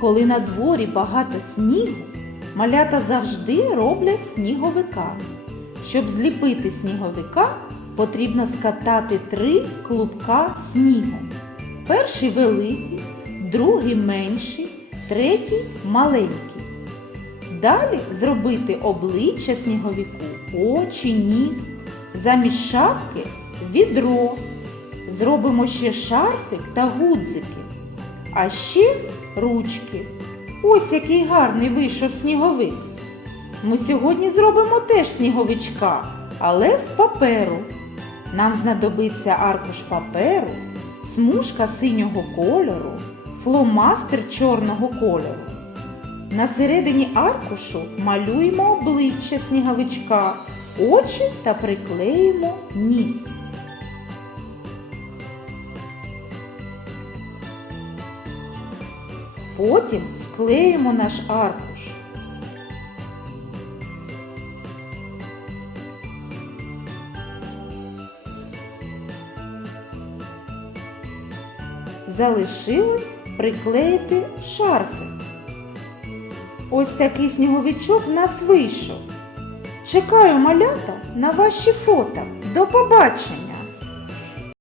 коли на дворі багато снігу, малята завжди роблять сніговика. Щоб зліпити сніговика, потрібно скатати три клубка снігу. Перший великий, другий менший, третій маленький. Далі зробити обличчя сніговіку, очі, ніс, замість шапки відро. Зробимо ще шарфик та гудзики, а ще ручки. Ось який гарний вийшов сніговик. Ми сьогодні зробимо теж сніговичка, але з паперу. Нам знадобиться аркуш паперу, смужка синього кольору, фломастер чорного кольору. На середині аркушу малюємо обличчя сніговичка, очі та приклеїмо ніс. Потім склеїмо наш аркуш. Залишилось приклеїти шарфик. Ось такий сніговичок в нас вийшов. Чекаю малята на ваші фото. До побачення!